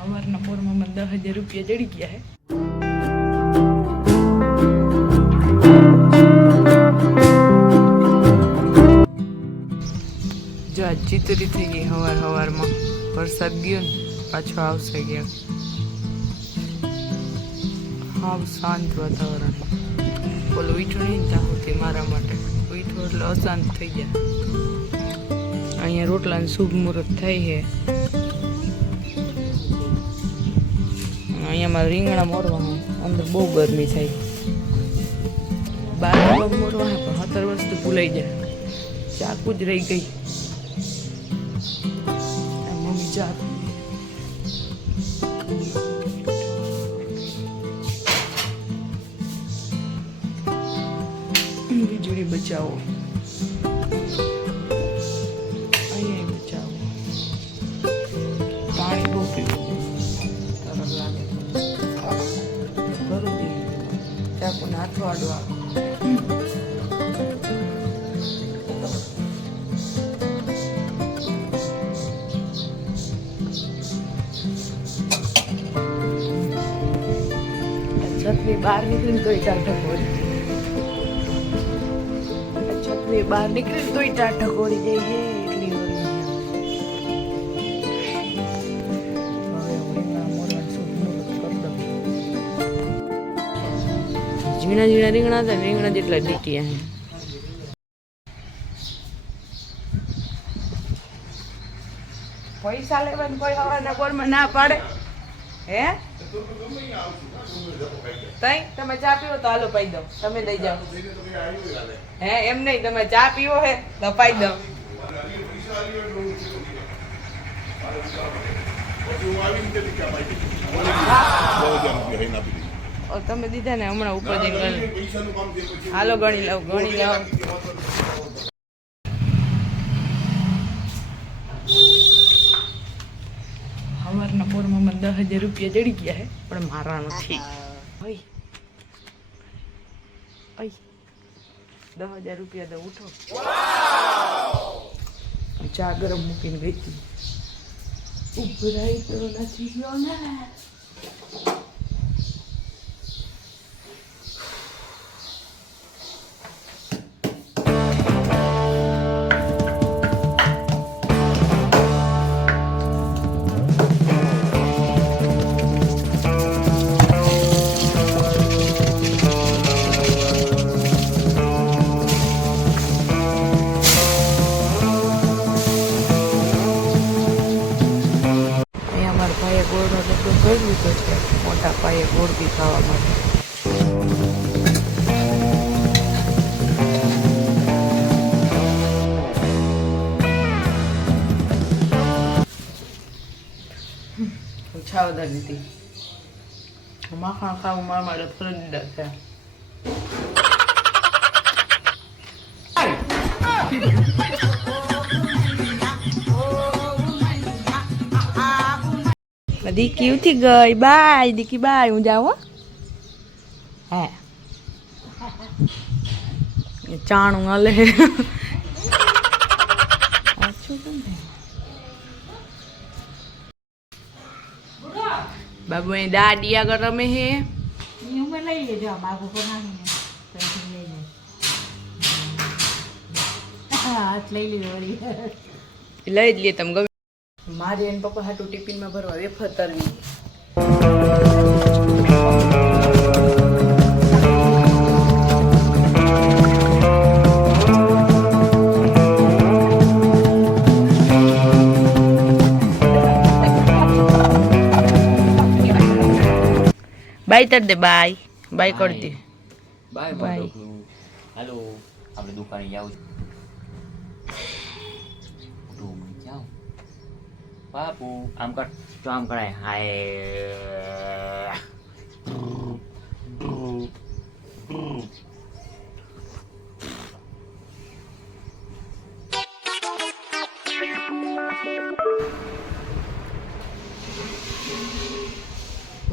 સવારના પોરમાં મને 10,000 રૂપિયા જડી ગયા હે। જો આ ચીતરી થઈ ગઈ સવારમાં વરસાદ ગયો ને પાછો આવશે ગયા। હાવ શાંત વાતાવરણ બોલો ઉઠ્યું નહીં ત્યાં સુધી મારા માટે ઉઠ્યું એટલે અશાંત થઈ ગયા। અહીંયા રોટલાનું શુભ મુહૂર્ત થાય છે। અહીંયા મારા રીંગણા મોરવા અંદર બહુ ગરમી થાય। 12 મોરવા પણ 17 વસ્તુ ભૂલાઈ જાય। ચાકુ જ રહી ગઈ। મમ્મી ચા વીજળી બચાવો, અહીંયા બચાવો, પાણી બહુ પીવું તરફ લાગે કરું ચાકુને હાથો આડો આપો। છતની બહાર નીકળીને તોય ટાઢકોડી છતની બહાર નીકળીને તોય ટાઢકોડી જાય છે એટલી ઝીણા ઝીણા રીંગણા હતા રીંગણા જેટલા ડીટીયા છે। પૈસા લેવાનું કોઈ હવાના કોરમાં ના પાડે હે? તઈ તમે ચા પીવો તો હાલો પાઈ દો, તમે દઈ જાઓ હે? એમ નહીં, તમે ચા પીવો હે તો પાઈ દો। તમે દીધા ને હમણાં ઉપર જઈને હાલો ગણી લાવ ગણી લાવ। સવારના પોરમાં મને 10,000 રૂપિયા જડી ગયા હે પણ મારા નથી। 10,000 રૂપિયા તો ઉઠો ચા ગરમ મૂકીને ગઈ હતી ઉભરાઈ તો નથી ગયો ને। ગોળનો ડબ્બો ભરી લીધો છે મોટા પાયે ગોળ બી ખાવા માટે। ઓછા વધારે લીધી માખણ ખાવું મારા માટે ફરજિયાત છે। દીકી ઉઠી ગઈ। બાય દીકી બાય, હું જાઉં હે ચાણું હલે બાબુ અહીં દાદી આગળ રમે હે। લઈ લેજો બાબુ હાથ લઈ લીધો લઈ જ લે તમે ગમે। મારી એને પપ્પા હાટું ટિફિનમાં ભરવા વેફર તરવી। બાય તર દે, બાય બાય કરી દે, બાય બાય। હેલો આપણે દુકાને જાવ બાપુ આમ કર તો આમ કરાય હાય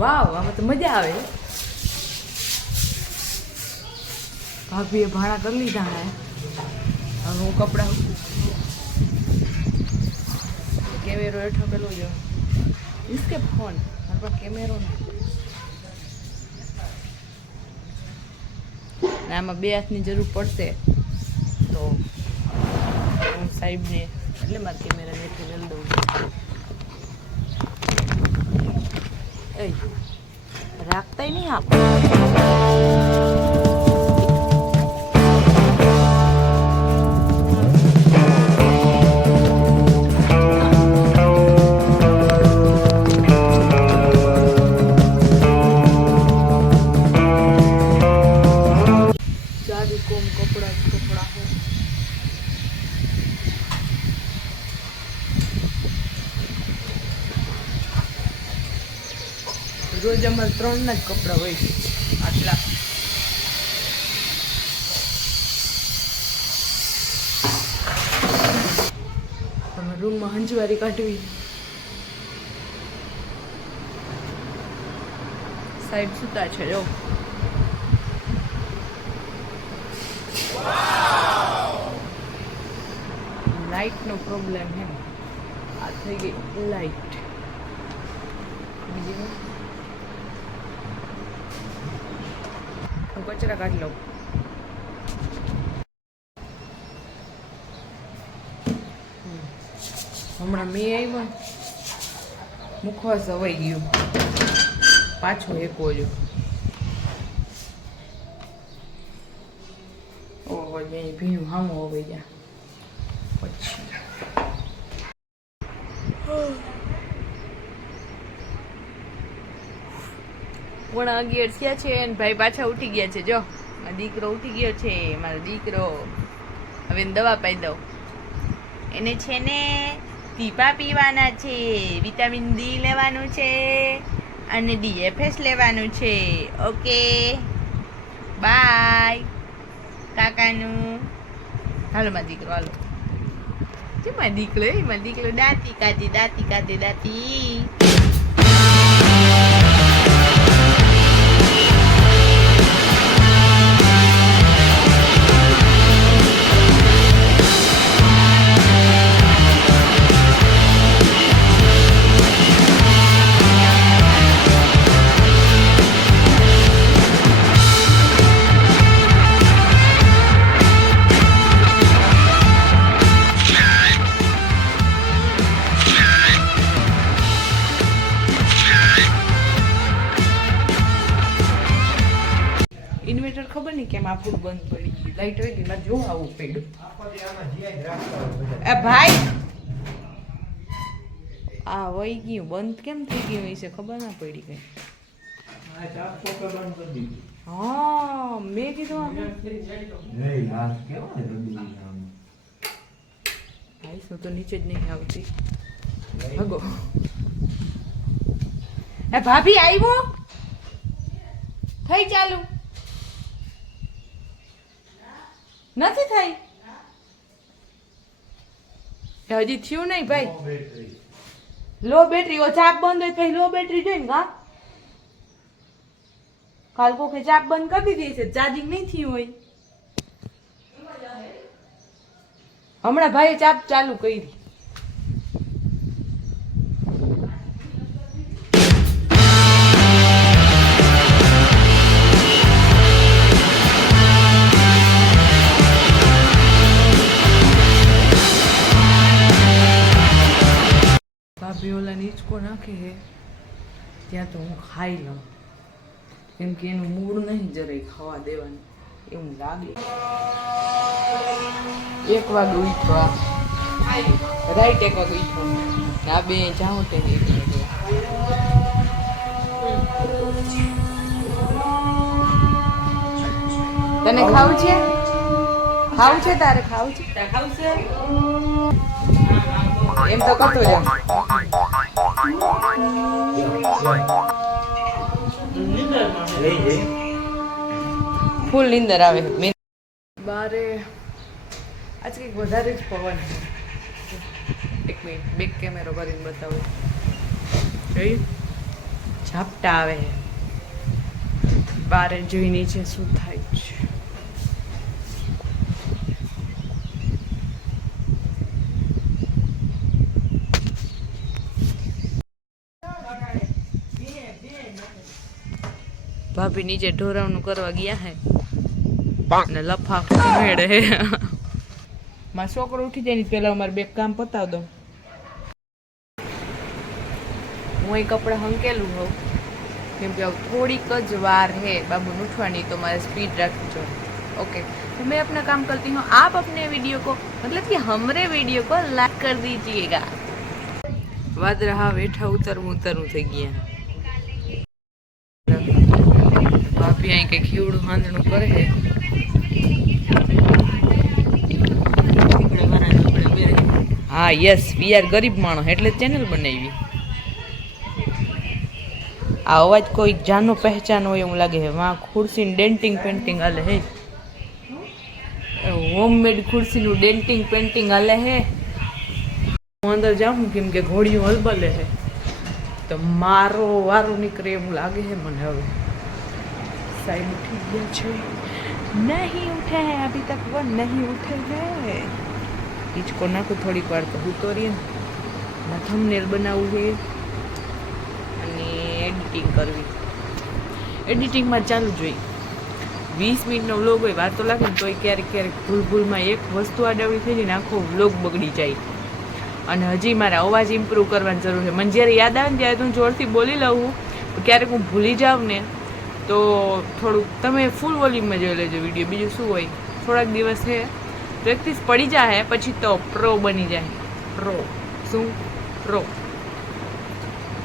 વાવ આમાં તો મજા આવે। ભાભીએ ભાણા કરી લીધા હે હવે હું કપડા કેમેરો હેઠો પેલું જો इसके फोन મારા પાસે કેમેરો નથી ને આમાં બે હાથની જરૂર પડશે તો હું સાહેબને એટલે મારા કેમેરાને એટલે લઈ દઉં એ રાખતાય નહીં આપ રોજ અમારે 3 ના જ કપડાં હોય છે આટલા તમે રૂમમાં હંજવારી કાઢવી સાહેબ સુતા છે જો લાઇટનો પ્રોબ્લેમ હે આ થઈ ગઈ લાઇટ બીજી હું કચરા કાઢી લઉં હમણાં મેં આવ્યો મૂકવા સવાઈ ગયું પાછો એક ઓલ્યો ઓહો મેં ભીનું હામું હોઈ ગયા પછી પોણા 11 થયા છે અને ભાઈ પાછા ઉઠી ગયા છે જો મારો દીકરો ઉઠી ગયો છે મારો દીકરો હવે એને દવા પાઈ દઉં એને છે ને પીપા પીવાના છે વિટામિન ડી લેવાનું છે અને DFS લેવાનું છે ઓકે બાય કાકાનું હાલો મારો દીકરો હાલો જે મારો દીકરો દાંતી કાઢી ઇન્વર્ટર ખબર નહીં કેમ આપણું બંધ પડી ગયું લાઈટ હોય કે મારે જોવા આવવું પડ્યું એ ભાઈ આ વહી ગયું બંધ કેમ થઈ ગયું હશે ખબર ના પડી કઈ હા મેં કીધું ભાઈ શું તો નીચે જ નહીં આવતી ભગો એ ભાભી આવ્યો થઈ ચાલુ નથી થઈ હજી થયું નહીં ભાઈ લો બેટરી ઓ ચાપ બંધ હોય પછી લો બેટરી જોઈને કા કાલ કોકે ચાપ બંધ કરી દીધી છે ચાર્જિંગ નહીં થયું હોય હમણાં ભાઈએ ચાપ ચાલુ કરી ભાભી ઓલા નીચકો નાખે હે ત્યાં તો હું ખાઈ લઉં કેમ કે એનું મૂડ નહીં જરાય ખાવા દેવાનું એવું લાગે 1 વાગે ઉઠવા રાઈટ 1 વાગે ઉઠવા આ બે જાઉં તે તને ખાવું છે તારે ખાવું છે એમ તો કરતો જા ફૂલ નીંદર આવે બારે આજ કંઈક વધારે જ પવન છે એક મિનિટ બેક કેમેરો કરીને બતાવું જોયું ઝાપટા આવે બારે જોઈ નીચે શું થાય છે ભાભી નીચે ઢોરાવનું કરવા ગયા હે અને લફાફ મેળે હે મારો છોકરો ઉઠી જાય ને પેલા અમારે બે કામ પતાવ દો. હું એ કપડાં હંકેલું હોઉં કેમ કે થોડીક જ વાર है बाबू उठवानी तो मारे स्पीड रखनी चाहिए. ओके तो मैं अपना काम करती हूँ, आप अपने वीडियो को मतलब कि हमारे वीडियो को लाइक कर दीजिएगा. वादरा बैठा उतरવું થઈ ગયા. ભાભી અહીં કે ખીવડું હાંધણું કરે છે. હા યસ વી આર ગરીબ માણસ એટલે ચેનલ બનાવી. આ અવાજ કોઈ જાનો પહેચાન હોય એવું લાગે છે. વાં ખુરશીનું ડેન્ટિંગ પેન્ટિંગ હાલે હે, હોમમેડ ખુરશીનું ડેન્ટિંગ પેન્ટિંગ હાલે હે. હું અંદર જાઉં કેમ કે ઘોડીઓ હલબલે છે તો મારો વારો નીકળે એવું લાગે છે મને. હવે સાહેબ ઉઠી ગયા છે? નહીં ઉઠે હે અભી તક, वो नहीं उठे है. इसको નાખું થોડીક વાર તો ઉતરીએ ને થંબનેલ બનાવવું છે અને એડિટિંગ કરવી. એડિટિંગમાં ચાલુ જોઈએ 20 મિનિટનો વ્લોગ હોય વાર તો લાગે ને તોય ક્યારેક ક્યારેક ભૂલમાં એક વસ્તુ આડાવડી થઈ જાય ને આખો વ્લોગ બગડી જાય. અને હજી મારે અવાજ ઇમ્પ્રૂવ કરવાની જરૂર છે. મને જ્યારે યાદ આવે ને ત્યારે તો હું જોરથી બોલી લઉં, ક્યારેક હું ભૂલી જાઉં ને તો થોડુંક તમે ફૂલ વોલ્યુમમાં જોઈ લેજો વિડીયો. બીજું શું હોય, થોડાક દિવસ છે પ્રેક્ટિસ પડી જાય પછી તો પ્રો બની જાય. પ્રો શું પ્રો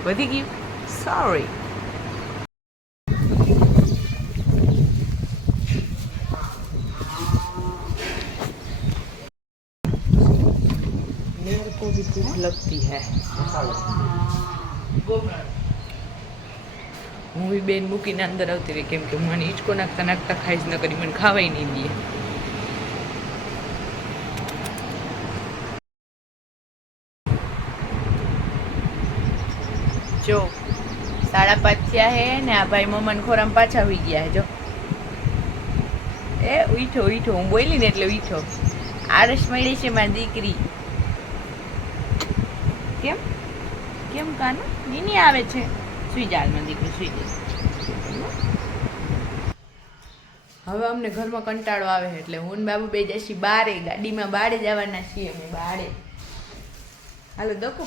વધી ગયું, સોરી. मेरे को भी भूख लगती है. હું બી બેન મૂકીને અંદર આવતી રહી કેમ કે મને હિંચકો નાખતા નાખતા ખાઈશ ન કરી મને ખાવાય નહીં દે. જો 5:30 થયા હે ને આ ભાઈ મમ્માને ખોરામાં પાછા હોઈ ગયા હે. જો એ ઉઠો ઉઠો, હું બોલી ને એટલે ઉઠો. આરસ મળી છે મારી દીકરી. કેમ કેમ કાનો નીની આવે છે? સુઈ જા મારી દીકરી, સુઈ જા. હવે અમને ઘરમાં કંટાળો આવે છે એટલે હું બાબુ બે જઈશી બારે, ગાડીમાં બારે જવાના છીએ અમે બારે. હાલો દકો.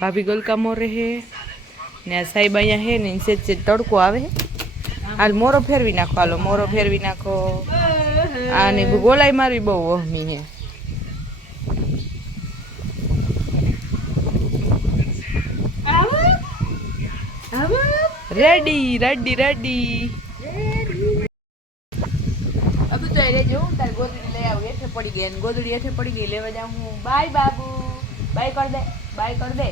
ભાભી ગલકા મોરે હે ને આ સાહેબ અહીંયા હે ને સેજ સેજ તડકો આવે. હાલ મોરો ફેરવી નાખો, હાલો મોરો ફેરવી નાખો. આને ગોલાઈ મારવી બહુ વહમી હે. Ready ready ready. अब तो रे जो तार गोदड़ी ले आव एठे पड़ी गई ने गोदड़ी एठे पड़ी गई लेवा जाऊं हूं. बाय बाबू, बाय कर दे, बाय कर दे.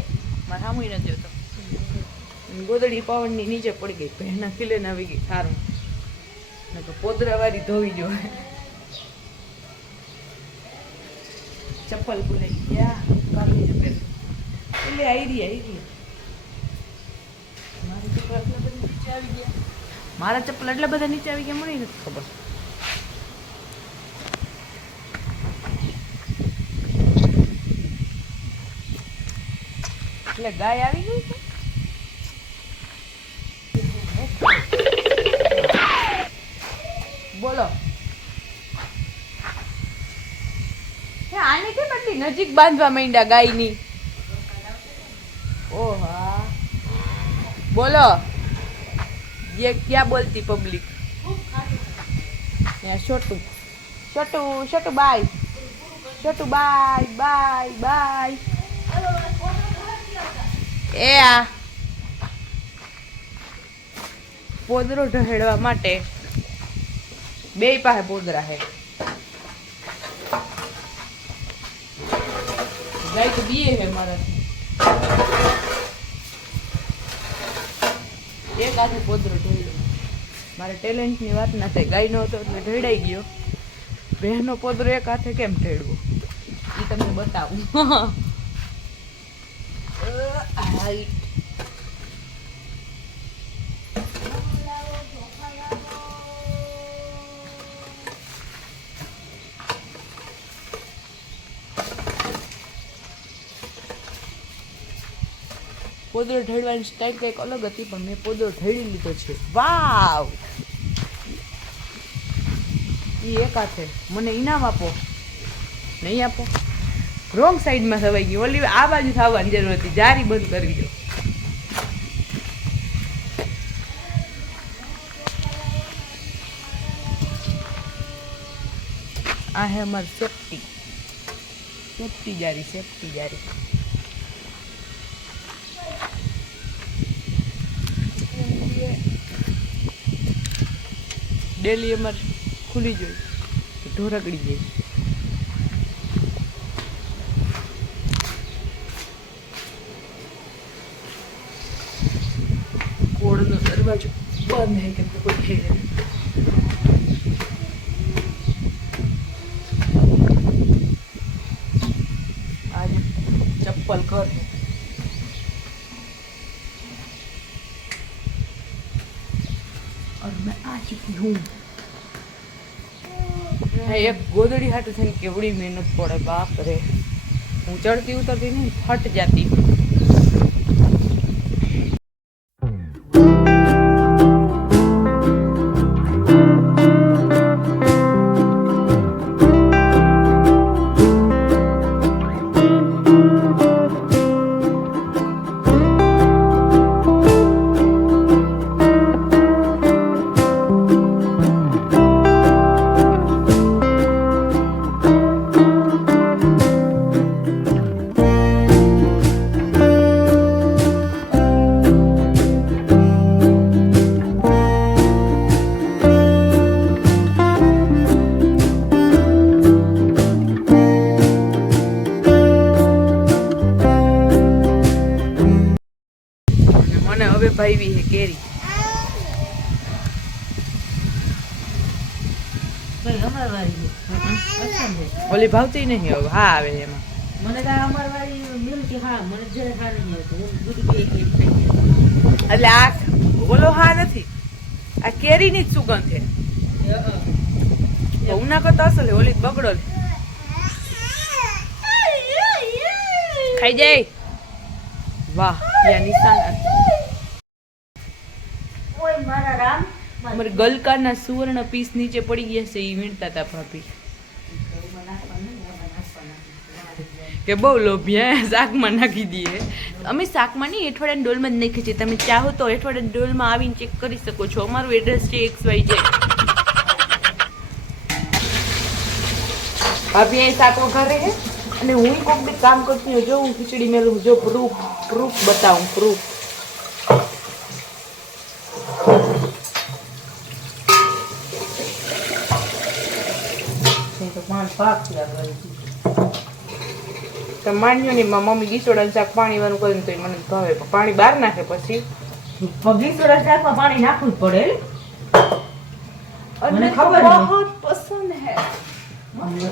मार हामुई न देतो. गोदड़ी पवन ની નીચે પડી ગઈ, પહેના ખીલે ને આવી ગઈ. સારું ને તો પોદરા વાળી ધોવી જો. ચપ્પલ ભૂલાઈ ગયા કાલી પેર એટલે આવી રહી. મારા ચપ્પલ એટલા બધા નીચે આવી ગયા મને નથી ખબર. એટલે ગાય આવી ગઈ છે. બોલો આને કેમ આટલી નજીક બાંધવા માંડ્યા ગાયની? ओ हाँ बोलो ये क्या बोलती पब्लिक? छोटू छोटू छोटू बाय, छोटू बाय बाय बाय. ए आ પોદરો ઢહેડવા માટે બે પાસે પોદરા હે. ગાય તો બીએ હે મારાથી. એક હાથે પોદરો ઢોળ્યો. મારે ટેલેન્ટની વાત ના થાય. ગાયનો હતો એટલે ઢેડાઈ ગયો. બહેનો પોદરો એક હાથે કેમ ઢેડવો એ તમને બતાવું. પોદરો ઢળવાની સ્ટાઇલ કંઈક અલગ હતી, પણ મેં પોદરો ઢળી લીધો છે. વાવ! એ એક હાથે મને ઇનામ આપો. નહીં આપો? રોંગ સાઈડમાં થવાઈ ગઈ. ઓલી આ બાજુ થવાની જરૂર હતી. જારી બંધ કરવી દો. આ હે અમારી સેફટી જારી. ડેલી અમારે ખુલી જોઈએ, ઢોરગડી જાય. કોળનો દરવાજો બંધ હે કેમ કે કોઈ છે નહીં. आज चप्पल कर और मैं आ चुकी हूँ. एक गोदड़ी हाथ थे केवड़ी मेहनत पड़े बाप रे. હું ચડતી ઉતરતી નહીં ફટ જાતી હું. હવે ભાઈ હે કેરી. ઓલી ભાવતી નહીં હવે. હા આવે એમાં એટલે આ ઓલો હા નથી, આ કેરી ની જ સુગંધ છે. ઉના કરતા અસલ ઓલી બગડો ખાઈ જાય. વાહ યા નિશાન. અમારે ગલકાના સુવર્ણ પીસ નીચે પડી ગયા છે. એ વીણતા હતા ભાભી કે બહુ લોભિયા શાકમાં નાખી દઈએ. અમે શાકમાં નહીં, અઠવાડિયાની ડોલમાં જ નાખીએ છીએ. તમે ચાહો તો અઠવાડિયાની ડોલમાં આવીને ચેક કરી શકો છો. અમારું એડ્રેસ છે XYZ. ભાભી અહીં શાક વઘારે છે અને હું કોઈક બી કામ કરતી હોય. જો હું ખીચડી મેલું, જો પ્રૂફ બતાવું. પ્રૂફ માન્યું નહીં. મમ્મી ગીસોડા શાક પાણી વાળું કરીને તો મને ભાવે. પાણી બહાર નાખે પછી ગીસોડા શાકમાં પાણી નાખવું જ પડે. મને ખબર બહુ પસંદ હે.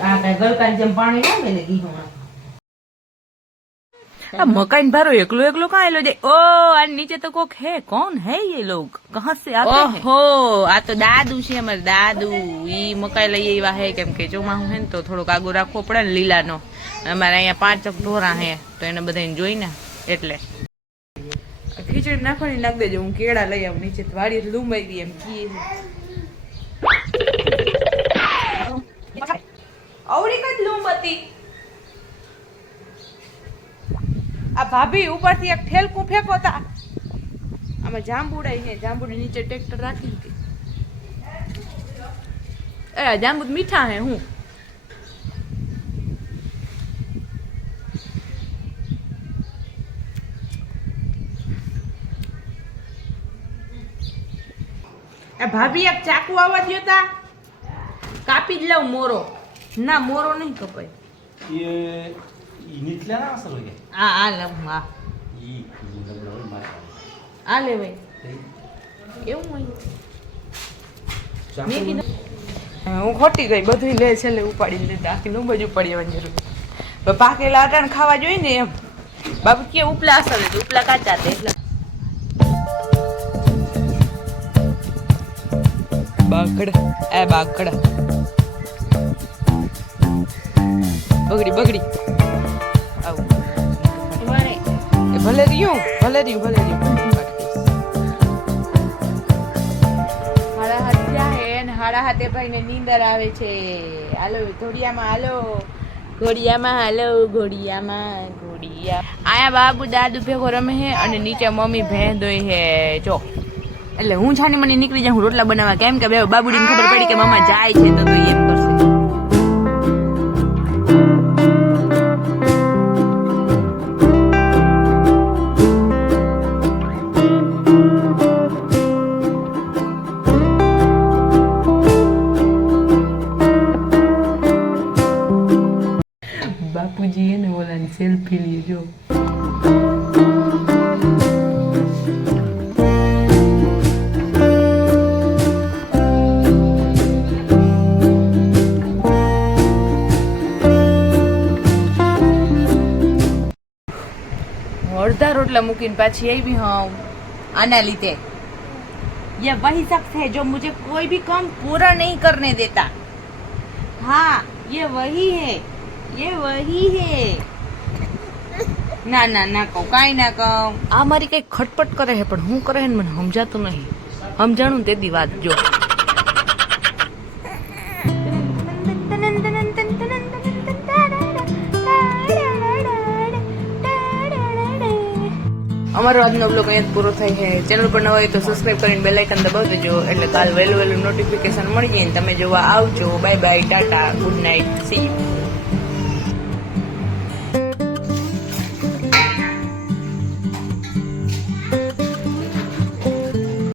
આ કઈ ગલકાની જેમ પાણી ના મેલે ઘીમાં. આ મકાન भारो एकलो एकलो कहाँ लो जाए. ओ आ नीचे तो कोक है. कौन है ये लोग, कहाँ से आते हैं? ओहो आ तो दादू છે અમાર દાદુ. ઈ મકાઈ લઈ આવ્યા હે કેમ કે ચોમાહું હે ને તો થોડોક આગો રાખવો પડે ને લીલાનો. અમારે અહીંયા 5 ઢોરા હે તો એને બધાને જોઈને એટલે ખીચડી નાખવાની નાખ દેજો. હું કેળા લઈ આવું નીચે વાડી લૂંબાઈ ગઈ એમ કી આવડી કઈ લૂંબ હતી. આ ભાભી ઉપરથી એક ઠેલકું ફેંકો તા. આમાં જાંબુડા હે. જાંબુડી નીચે ટ્રેક્ટર રાખી હતી. એ જાંબુ મીઠા હે. હું એ ભાભી એક ચાકુ આવવા દ્યો તા. કાપી જ લઉં મોરો. ના મોરો નહીં કપાય. આ લઉં. હા આ લેવાય કેવું હોય. મેં કીધું હું ખોટી ગઈ. બધું લે છેલ્લે ઉપાડી લીધા. આખી નું બાજુ ઉપાડી આવવાની જરૂર. પાકેલા આટાણ ખાવા જોઈએ ને એમ. બાબુ કે ઉપલા અસર તો ઉપલા કાચા હતા એટલા. બાગડ એ બાગડ બગડી આવું ભલે રહ્યું ભલે રહ્યું હાડા હાથ થયા હે ને હાડા હાથે ભાઈ ને નીંદર આવે છે. હાલો ઘોડિયામાં હાલો આયા બાબુ દાદુ ભેગો રમે હે અને નીચે મમ્મી ભેં દોઈ હે. જો એટલે હું છાની મને નીકળી જાઉં રોટલા બનાવવા, કેમ કે બાબુડીને ખબર પડી કે મામા જાય છે તો એમ કરશે. બાપુજી એને ઓલાની સેલ્ફી લી જો. અડધા રોટલા મૂકીને પાછી આવી હું આના લીધે. ये वही शख्स है जो मुझे कोई भी काम पूरा नहीं करने देता. हाँ ये वही है. ના ના ના કહું કાંઈ ના કહું. આ મારી કઈ ખટપટ કરે છે પણ હું કરે ને મને સમજાતું નહીં. સમજાણું ને તેથી વાત જો. અમારો આજનો બ્લોગ અહીંયા પૂરો થાય છે. ચેનલ પર નવા હોય તો સબસ્ક્રાઇબ કરીને બેલ આઇકન દબાવી દેજો એટલે કાલ વહેલું નોટિફિકેશન મળી જાય ને તમે જોવા આવજો. Bye bye, Tata, good night, C you.